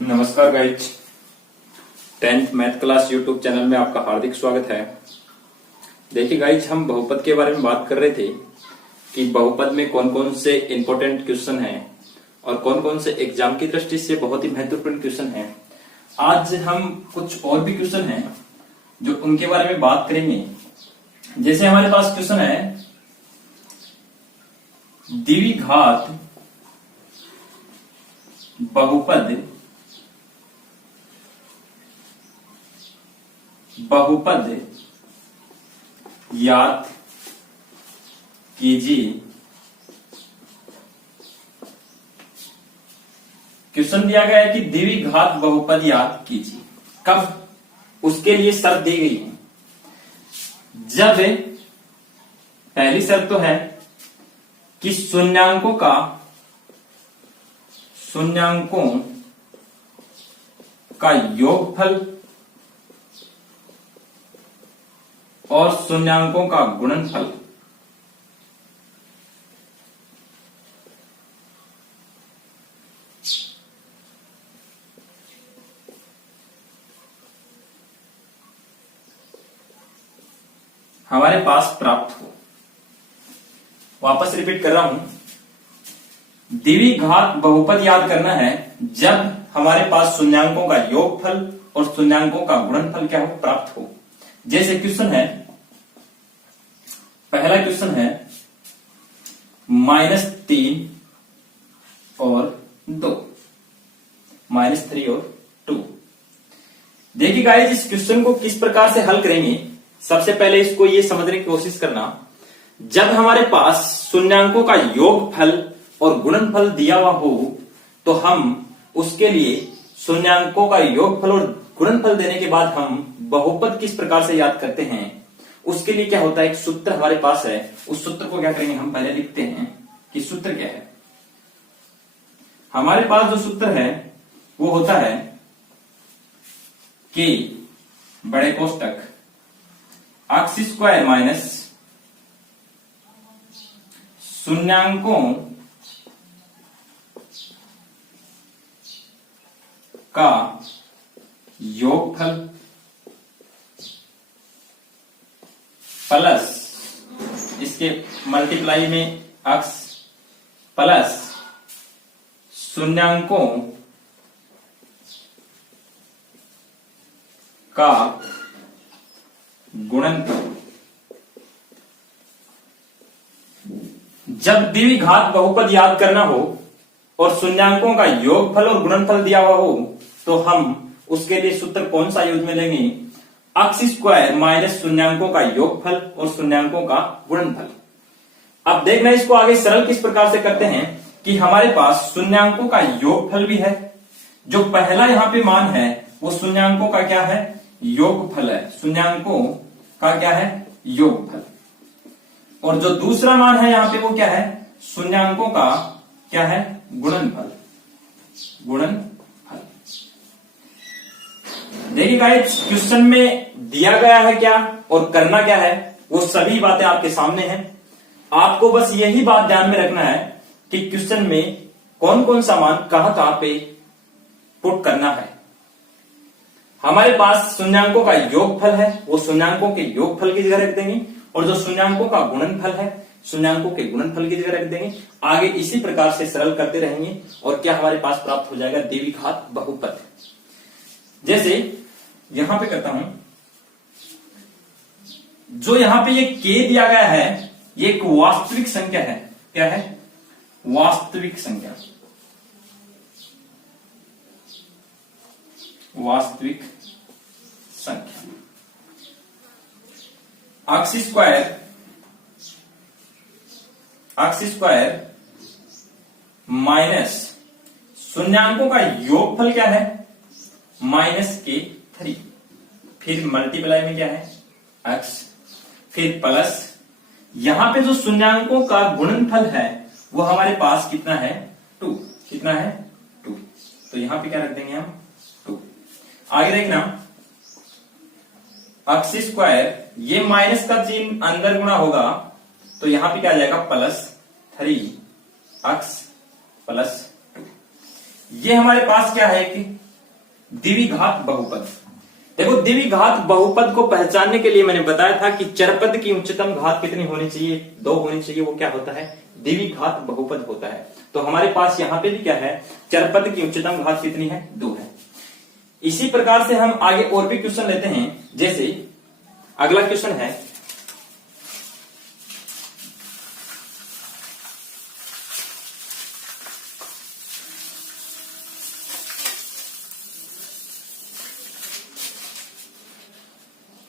नमस्कार guys, 10th math class YouTube channel में आपका हार्दिक स्वागत है। देखिए गाइज, हम बहुपद के बारे में बात कर रहे थे कि बहुपद में कौन कौन से इंपॉर्टेंट क्वेश्चन हैं और कौन कौन से एग्जाम की दृष्टि से बहुत ही महत्वपूर्ण क्वेश्चन हैं। आज हम कुछ और भी क्वेश्चन हैं जो उनके बारे में बात करेंगे। जैसे हमारे पास क्वेश्चन है द्विघात बहुपद याद कीजिए। क्वेश्चन दिया गया है कि द्विघात बहुपद याद कीजिए। कब? उसके लिए शर्त दी गई है। जब पहली शर्त तो है कि शून्याङ्कों का योगफल और शून्याङ्कों का गुणनफल हमारे पास प्राप्त हो। वापस रिपीट कर रहा हूं, द्विघात बहुपद याद करना है जब हमारे पास शून्याङ्कों का योगफल और शून्याङ्कों का गुणनफल क्या हो, प्राप्त हो। जैसे क्वेश्चन है, पहला क्वेश्चन है -3 और 2, -3 और 2। देखिए गाइस, इस क्वेश्चन को किस प्रकार से हल करेंगे। सबसे पहले इसको ये समझने की कोशिश करना, जब हमारे पास शून्याङ्कों का योगफल और गुणनफल दिया हुआ हो तो हम उसके लिए शून्याङ्कों का योगफल और गुणनफल देने के बाद हम बहुपद किस प्रकार से याद करते हैं। उसके लिए क्या होता है, एक सूत्र हमारे पास है। उस सूत्र को क्या करेंगे, हम पहले लिखते हैं कि सूत्र क्या है। हमारे पास जो सूत्र है वो होता है कि बड़े कोष्टक x स्क्वायर माइनस शून्याङ्कों का योगफल प्लस इसके मल्टीप्लाई में x प्लस शून्याङ्कों का गुणनफल। जब द्विघात बहुपद याद करना हो और शून्याङ्कों का योगफल और गुणनफल दिया हुआ हो तो हम उसके लिए सूत्र कौन सा यूज में लेंगे, x स्क्वायर माइनस शून्याङ्कों का योगफल और शून्याङ्कों का गुणनफल। अब देखना इसको आगे सरल किस प्रकार से करते हैं कि हमारे पास शून्याङ्कों का योगफल भी है। जो पहला यहां पे मान है वो शून्याङ्कों का क्या है, योगफल है। शून्याङ्कों का क्या है, योगफल। और जो दूसरा मान है यहां पे वो क्या है, शून्याङ्कों का क्या है, गुणनफल। देखिए गाइस, क्वेश्चन में दिया गया है क्या और करना क्या है, वो सभी बातें आपके सामने हैं। आपको बस यही बात ध्यान में रखना है कि क्वेश्चन में कौन कौन सा मान कहां पे पुट करना है। हमारे पास शून्याङ्कों का योगफल है, वो शून्याङ्कों के योगफल की जगह रख देंगे, और जो शून्याङ्कों का गुणनफल है शून्याङ्कों के गुणनफल की जगह रख देंगे। आगे इसी प्रकार से सरल करते रहेंगे और क्या हमारे पास प्राप्त हो जाएगा, द्विघात बहुपद। जैसे यहां पे करता हूं, जो यहां पे ये k दिया गया है ये एक वास्तविक संख्या है। क्या है, वास्तविक संख्या। वास्तविक संख्या x स्क्वायर माइनस शून्याङ्कों का योगफल क्या है, -3। फिर मल्टीप्लाई में क्या है, x, फिर प्लस यहां पे जो शून्याङ्कों का गुणनफल है वो हमारे पास कितना है, 2। कितना है, 2। तो यहां पे क्या रख देंगे हम, 2। आगे देखना, x स्क्वायर, ये माइनस का चिन्ह अंदर गुणा होगा तो यहां पे क्या आ जाएगा, +3x + 2। ये हमारे पास क्या है कि द्विघात बहुपद। देखो द्विघात बहुपद को पहचानने के लिए मैंने बताया था कि चरपद की उच्चतम घात कितनी होनी चाहिए, 2 होनी चाहिए। वो क्या होता है, द्विघात बहुपद होता है। तो हमारे पास यहां पे भी क्या है, चरपद की उच्चतम घात कितनी है, 2 है। इसी प्रकार से हम आगे और भी क्वेश्चन लेते हैं। जैसे अगला क्वेश्चन है,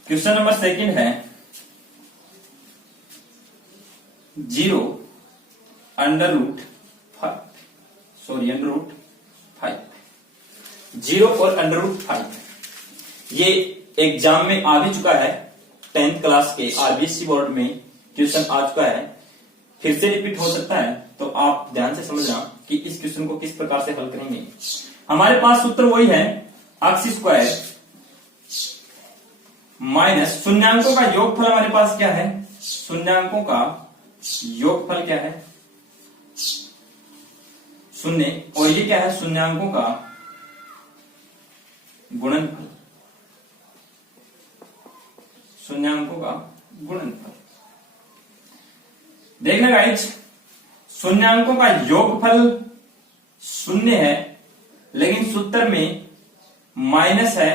क्वेश्चन नंबर 2 है 0 अंडर रूट 5 0 और अंडर रूट 5 ये एग्जाम में आ भी चुका है। 10th क्लास के आरबीएससी बोर्ड में क्वेश्चन आ चुका है, फिर से रिपीट हो सकता है। तो आप ध्यान से समझना कि इस क्वेश्चन को किस प्रकार से हल करेंगे। हमारे पास सूत्र वही है, एक्स स्क्वायर माइनस शून्यांकों का योगफल। हमारे पास क्या है, शून्यांकों का योगफल क्या है, शून्य, और ये क्या है, शून्यांकों का गुणनफल, शून्यांकों का गुणनफल। देखना गाइज, शून्यांकों का योगफल शून्य है, लेकिन सूत्र में माइनस है,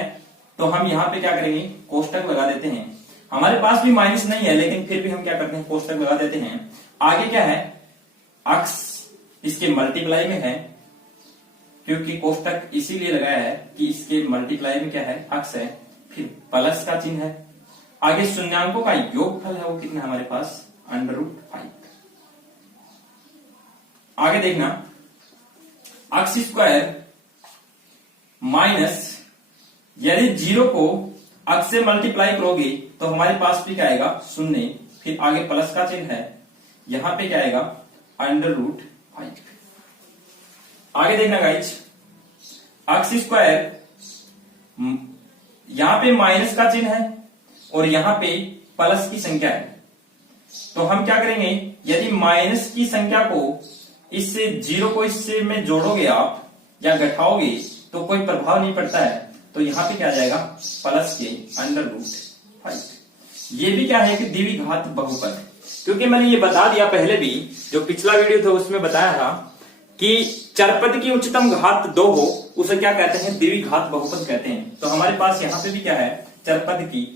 तो हम यहां पे क्या करेंगे, कोष्टक लगा देते हैं। हमारे पास भी माइनस नहीं है, लेकिन फिर भी हम क्या करते हैं, कोष्टक लगा देते हैं। आगे क्या है, अक्स इसके मल्टीप्लाई में है, क्योंकि कोष्टक इसीलिए लगाया है कि इसके मल्टीप्लाई में क्या है, अक्स है, फिर प्लस का चिन्ह है। आगे शून्यांकों का योगफल है, वो कितना हमारे पास, अंडर रूट 5। आगे देखना, एक्स स्क्वायर माइनस, यदि 0 को अक्स से मल्टीप्लाई करोगे तो हमारे पास भी क्या आएगा, शून्य, फिर आगे प्लस का चिन्ह है, यहां पे क्या आएगा, अंडर रूट 5। आगे देखना गाइज, एक्स स्क्वायर, यहां पे माइनस का चिन्ह है और यहां पे प्लस की संख्या है। तो हम क्या करेंगे, यदि माइनस की संख्या को इससे 0 को इससे में जोड़ोगे आप या घटाओगे तो कोई प्रभाव नहीं पड़ता है। तो यहां पे क्या आ जाएगा, प्लस के अंडर रूट 5। ये भी क्या है कि द्विघात बहुपद, क्योंकि मैंने ये बता दिया पहले भी, जो पिछला वीडियो था उसमें बताया था कि चरपद की उच्चतम घात 2 हो, उसे क्या कहते हैं, द्विघात बहुपद कहते हैं। तो हमारे पास यहां पे भी क्या है, चरपद की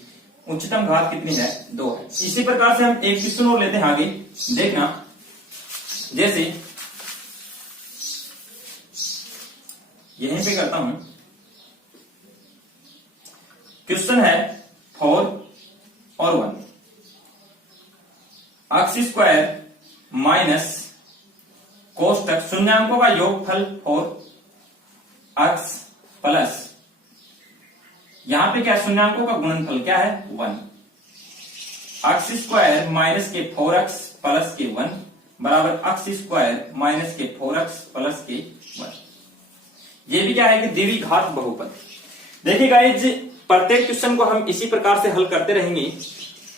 उच्चतम घात कितनी है, 2 है। इसी प्रकार से हम एक क्वेश्चन और लेते हैं आगे, देखना। जैसे यहीं पे करता हूं, क्वेश्चन है 4 और 1, एक्स स्क्वायर माइनस कोष्टक शून्यांकों का योगफल 4 एक्स प्लस, यहां पे क्या, शून्यांकों का गुणनफल क्या है, 1। एक्स स्क्वायर माइनस के 4x प्लस के 1 बराबर एक्स स्क्वायर माइनस के 4x प्लस के 1। ये भी क्या है कि द्विघात बहुपद। देखिए गाइज, प्रत्येक क्वेश्चन को हम इसी प्रकार से हल करते रहेंगे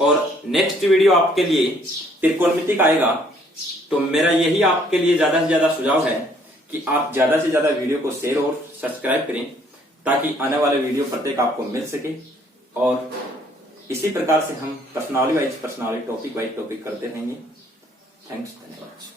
और नेक्स्ट वीडियो आपके लिए त्रिकोणमिति का आएगा। तो मेरा यही आपके लिए ज्यादा से ज्यादा सुझाव है कि आप ज्यादा से ज्यादा वीडियो को शेयर और सब्सक्राइब करें, ताकि आने वाले वीडियो प्रत्येक आपको मिल सके। और इसी प्रकार से हम personality wise personality, topic wise topic करते रहेंगे। थैंक्स, धन्यवाद।